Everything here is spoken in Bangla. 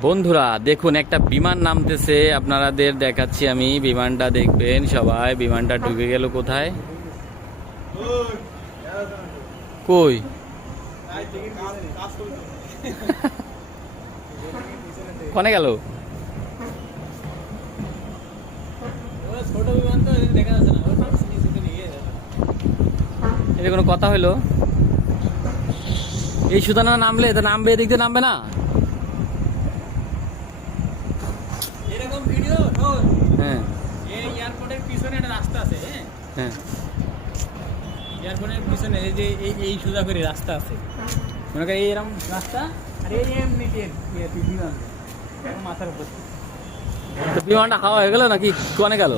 বন্ধুরা দেখুন, একটা বিমান নামতেছে, আপনাদের দেখাচ্ছি আমি। বিমানটা দেখবেন সবাই। বিমানটা ঢুকে গেল কোথায়? কই? কনে গেল? ছোট বিমান তো দেখা যাচ্ছে না। এটা কোনো কথা হইলো? এই সুদানা নামলে তা নামবে, এদিক দিয়ে নামবে না? এরকম ভিডিও শোন, হ্যাঁ এই এয়ারপোর্টের পিছনে একটা রাস্তা আছে। হ্যাঁ, হ্যাঁ। এয়ারপোর্টের পিছনে এই যে এই সোজা করে রাস্তা আছে, মনে করি এরকম রাস্তা। আর এই এমনি বিমান মাথার উপর। তো বিমানটা হাওয়া হয়ে গেল নাকি কনে গেল?